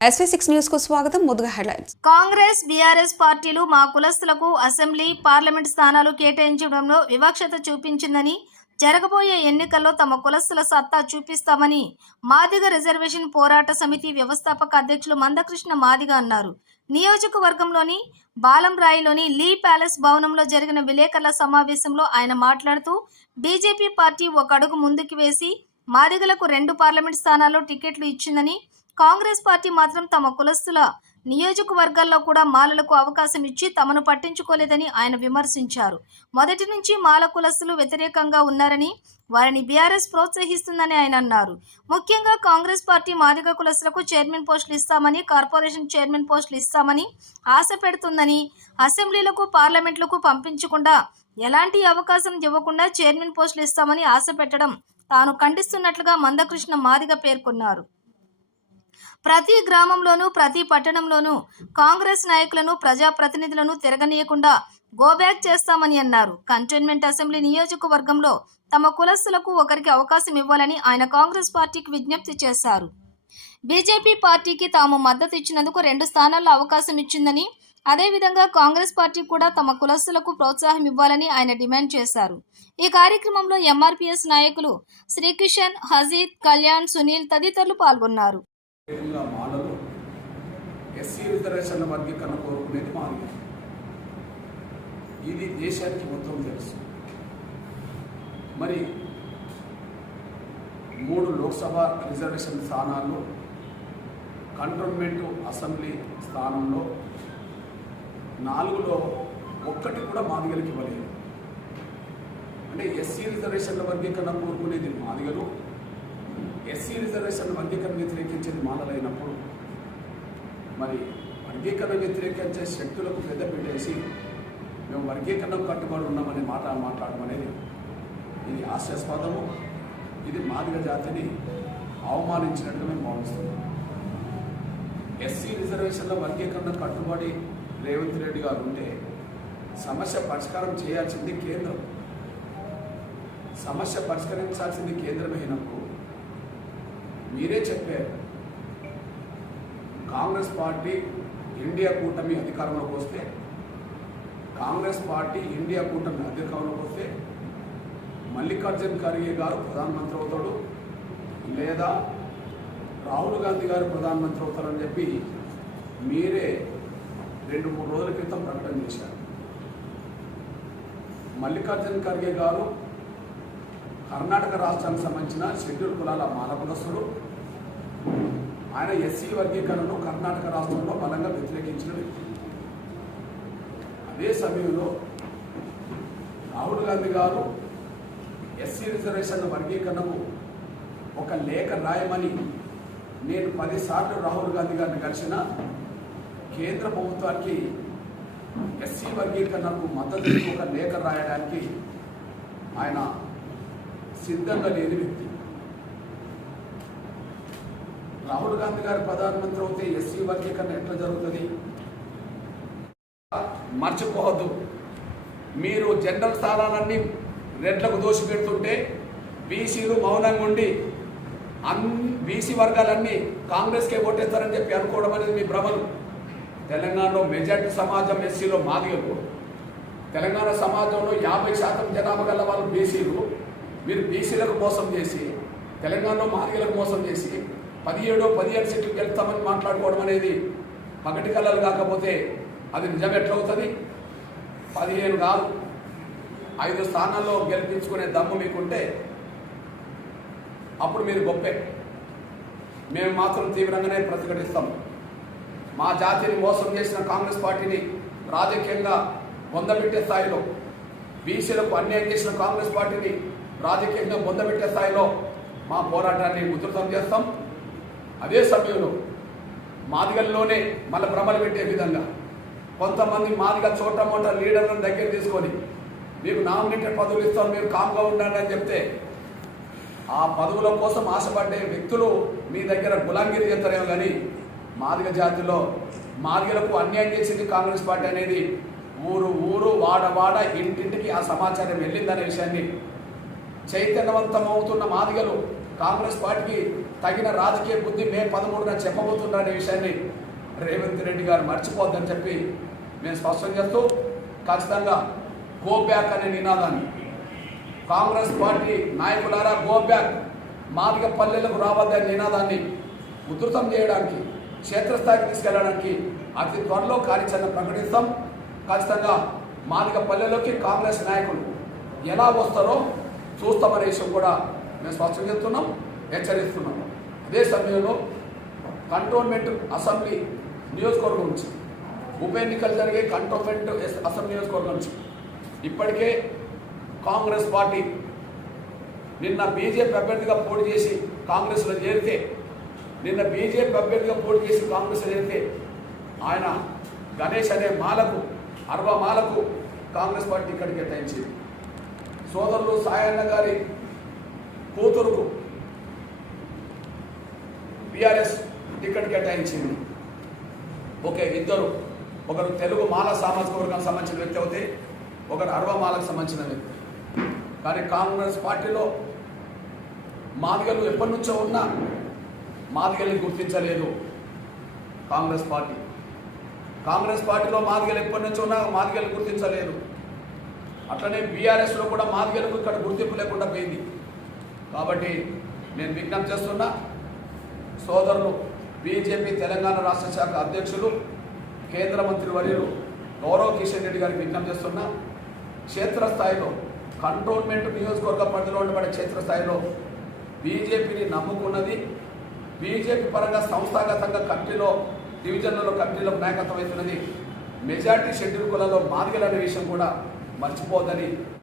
SV6 news కు స్వాగతం. ముందుగా హెడ్లైన్స్. కాంగ్రెస్ బీఆర్ఎస్ పార్టీలు మా కులస్తులకు అసెంబ్లీ పార్లమెంట్ స్థానాలు కేటాయించడంలో వివక్షత చూపించిందని, జరగబోయే ఎన్నికల్లో తమ కులస్తుల సత్తా చూపిస్తామని మాదిగ రిజర్వేషన్ పోరాట సమితి వ్యవస్థాపక అధ్యక్షులు మందకృష్ణ మాదిగ అన్నారు. నియోజకవర్గంలోని బాలంరాయిలోని లీ ప్యాలెస్ భవనంలో జరిగిన విలేకరుల సమావేశంలో ఆయన మాట్లాడుతూ, బీజేపీ పార్టీ ఒక అడుగు ముందుకు వేసి మాదిగలకు 2 పార్లమెంట్ స్థానాల్లో టికెట్లు ఇచ్చిందని, కాంగ్రెస్ పార్టీ మాత్రం తమ కులస్తుల నియోజకవర్గాల్లో కూడా మాలలకు అవకాశం ఇచ్చి తమను పట్టించుకోలేదని ఆయన విమర్శించారు. మొదటి నుంచి మాల కులస్తులు వ్యతిరేకంగా ఉన్నారని, వారిని బీఆర్ఎస్ ప్రోత్సహిస్తుందని ఆయన అన్నారు. ముఖ్యంగా కాంగ్రెస్ పార్టీ మాదిగ కులస్తులకు చైర్మన్ పోస్టులు ఇస్తామని, కార్పొరేషన్ చైర్మన్ పోస్టులు ఇస్తామని ఆశ పెడుతుందని, అసెంబ్లీలకు పార్లమెంట్లకు పంపించకుండా ఎలాంటి అవకాశం ఇవ్వకుండా చైర్మన్ పోస్టులు ఇస్తామని ఆశ పెట్టడం తాను ఖండిస్తున్నట్లుగా మందకృష్ణ మాదిగ పేర్కొన్నారు. ప్రతి గ్రామంలోనూ ప్రతి పట్టణంలోనూ కాంగ్రెస్ నాయకులను ప్రజాప్రతినిధులను తిరగనీయకుండా గోబ్యాక్ చేస్తామని అన్నారు. కంటోన్మెంట్ అసెంబ్లీ నియోజకవర్గంలో తమ కులస్తులకు ఒకరికి అవకాశం ఇవ్వాలని ఆయన కాంగ్రెస్ పార్టీకి విజ్ఞప్తి చేశారు. బీజేపీ పార్టీకి తాము మద్దతు ఇచ్చినందుకు 2 స్థానాల్లో అవకాశం ఇచ్చిందని, అదేవిధంగా కాంగ్రెస్ పార్టీ కూడా తమ కులస్తులకు ప్రోత్సాహం ఇవ్వాలని ఆయన డిమాండ్ చేశారు. ఈ కార్యక్రమంలో ఎంఆర్పీఎస్ నాయకులు శ్రీకిషన్, హజీద్, కళ్యాణ్, సునీల్ తదితరులు పాల్గొన్నారు. మాలలు ఎస్సీ రిజర్వేషన్ల వర్గీకరణ కోరుకునేది మాదిగ. ఇది దేశానికి మొత్తం తెలుసు. మరి 3 లోక్సభ రిజర్వేషన్ స్థానాల్లో కంటోన్మెంట్ అసెంబ్లీ స్థానంలో 4లో 1 కూడా మాదిగలకి ఇవ్వలేదు. అంటే ఎస్సీ రిజర్వేషన్ల వర్గీకరణ కోరుకునేది మాదిగలు, ఎస్సీ రిజర్వేషన్ వర్గీకరణ వ్యతిరేకించేది మాలలైనప్పుడు మరి వర్గీకరణ వ్యతిరేకించే శక్తులకు పెద్దపీట వేసి మేము వర్గీకరణకు కట్టుబడి ఉన్నామనే మాట మాట్లాడడం అనేది ఇది హాస్యాస్పదము. ఇది మాదిగ జాతిని అవమానించినట్టు మేము భావిస్తున్నాం. ఎస్సీ రిజర్వేషన్ల వర్గీకరణ కట్టుబడి రేవంత్ రెడ్డి గారు ఉంటే సమస్య పరిష్కారం చేయాల్సింది కేంద్రం. సమస్య పరిష్కరించాల్సింది కేంద్రం అయినప్పుడు మీరే చెప్పారు, కాంగ్రెస్ పార్టీ ఇండియా కూటమి అధికారంలోకి వస్తే, కాంగ్రెస్ పార్టీ ఇండియా కూటమి అధికారంలోకి వస్తే మల్లికార్జున్ ఖర్గే గారు ప్రధానమంత్రి అవుతాడు, లేదా రాహుల్ గాంధీ గారు ప్రధానమంత్రి అవుతారని చెప్పి మీరే 2-3 రోజుల క్రితం ప్రకటన చేశారు. మల్లికార్జున్ ఖర్గే గారు కర్ణాటక రాష్ట్రానికి సంబంధించిన షెడ్యూల్ కులాల మాల కులస్తుడు. ఆయన ఎస్సీ వర్గీకరణను కర్ణాటక రాష్ట్రంలో బలంగా వ్యతిరేకించిన వ్యక్తి. అదే సమయంలో రాహుల్ గాంధీ గారు ఎస్సీ రిజర్వేషన్ వర్గీకరణకు ఒక లేఖ రాయమని నేను 10 సార్లు రాహుల్ గాంధీ గారిని కలిసిన కేంద్ర ప్రభుత్వానికి ఎస్సీ వర్గీకరణకు మద్దతు ఒక లేఖ రాయడానికి ఆయన సిద్ధంగా లేని వ్యక్తి. రాహుల్ గాంధీ గారు ప్రధానమంత్రి అవుతే ఎస్సీ వర్గీకరణ ఎట్లా జరుగుతుంది? మర్చిపోవద్దు, మీరు జనరల్ స్థానాలన్నీ రెడ్లకు దోషి పెడుతుంటే బీసీలు మౌనంగా ఉండి బీసీ వర్గాలన్నీ కాంగ్రెస్కే ఓటేస్తారని చెప్పి అనుకోవడం అనేది మీ భ్రమలు. తెలంగాణలో మెజార్టీ సమాజం ఎస్సీలో మాదిగలు, తెలంగాణ సమాజంలో 50% జనాభా గల వాళ్ళు బీసీలు. మీరు బీసీలకు మోసం చేసి తెలంగాణలో మాదిగలకు మోసం చేసి 17 సీట్లు గెలుస్తామని మాట్లాడుకోవడం అనేది పగటి కళలు కాకపోతే అది నిజం ఎట్లవుతుంది? 15 కాదు, 5 స్థానాల్లో గెలిపించుకునే దమ్ము మీకుంటే అప్పుడు మీరు గొప్పే. మేము మాత్రం తీవ్రంగానే ప్రతిఘటిస్తాం. మా జాతిని మోసం చేసిన కాంగ్రెస్ పార్టీని రాజకీయంగా పొందబెట్టే స్థాయిలో, బీసీలకు అన్యాయం చేసిన కాంగ్రెస్ పార్టీని రాజకీయంగా పొందబెట్టే స్థాయిలో మా పోరాటాన్ని ఉధృతం చేస్తాం. అదే సమయంలో మాదిగల్లోనే మళ్ళీ భ్రమలు పెట్టే విధంగా కొంతమంది మాదిగ చోట మోట లీడర్లను దగ్గర తీసుకొని మీకు నామినేటెడ్ పదవులు ఇస్తాం, మీరు కామ్గా ఉండండి అని చెప్తే ఆ పదవుల కోసం ఆశపడ్డే వ్యక్తులు మీ దగ్గర గులాంగిరి చేస్తారేమో కానీ మాదిగ జాతిలో మాదిగలకు అన్యాయం చేసింది కాంగ్రెస్ పార్టీ అనేది ఊరు వాడ ఇంటింటికి ఆ సమాచారం వెళ్ళిందనే విషయాన్ని చైతన్యవంతమవుతున్న మాదిగలు కాంగ్రెస్ పార్టీకి తగిన రాజకీయ బుద్ధి మే 13న చెప్పబోతున్నారనే విషయాన్ని రేవంత్ రెడ్డి గారు మర్చిపోద్దని చెప్పి నేను స్పష్టం చేస్తూ ఖచ్చితంగా గో బ్యాక్ అనే నినాదాన్ని కాంగ్రెస్ పార్టీ నాయకులారా గో బ్యాక్ మాదిగ పల్లెలకు రావద్దనే నినాదాన్ని ఉధృతం చేయడానికి క్షేత్రస్థాయికి తీసుకెళ్లడానికి అతి త్వరలో కార్యాచరణ ప్రకటిస్తాం. ఖచ్చితంగా మాదిగ పల్లెలోకి కాంగ్రెస్ నాయకులు ఎలా వస్తారో చూస్తామనే విషయం కూడా మేము స్పష్టం చేస్తున్నాం, హెచ్చరిస్తున్నాం. అదే సమయంలో కంటోన్మెంట్ అసెంబ్లీ నియోజకవర్గం నుంచి ఉప ఎన్నికలు జరిగే కంటోన్మెంట్ అసెంబ్లీ నియోజకవర్గం నుంచి ఇప్పటికే కాంగ్రెస్ పార్టీ నిన్న బీజేపీ అభ్యర్థిగా పోటీ చేసి కాంగ్రెస్లో చేరితే ఆయన గణేష్ అనే మాలకు కాంగ్రెస్ పార్టీ టికెట్ కేటాయించింది. సోదరులు సాయన్న గారి కూతురుకు బీఆర్ఎస్ టికెట్ కేటాయించింది. ఓకే, ఇద్దరు, ఒకరు తెలుగు మాల సామాజిక వర్గానికి సంబంధించిన వ్యక్తి అవుతే ఒకరు అరవ మాలకు సంబంధించిన వ్యక్తి. కానీ కాంగ్రెస్ పార్టీలో మాదిగలు ఎప్పటి నుంచో ఉన్నా మాదిగల్ని గుర్తించలేదు కాంగ్రెస్ పార్టీలో మాదిగలు ఎప్పటి నుంచో ఉన్నా మాదిగల్ని గుర్తించలేదు. అట్లనే బీఆర్ఎస్లో కూడా మాదిగలకు ఇక్కడ గుర్తింపు లేకుండా పోయింది. కాబట్టి నేను విజ్ఞప్తి చేస్తున్నా, సోదరులు బీజేపీ తెలంగాణ రాష్ట్ర శాఖ అధ్యక్షులు కేంద్ర మంత్రి వర్యులు గౌరవ కిషన్ రెడ్డి గారికి విజ్ఞప్తి చేస్తున్నా, క్షేత్రస్థాయిలో కంటోన్మెంట్ నియోజకవర్గ పరిధిలో ఉండబడే క్షేత్రస్థాయిలో బీజేపీని నమ్ముకున్నది, బీజేపీ పరంగా సంస్థాగతంగా కమిటీలో డివిజన్లలో కమిటీలో నాయకత్వం అవుతున్నది మెజార్టీ షెడ్యూల్ కులాల్లో మాదిగలనే విషయం కూడా మర్చిపోద్దని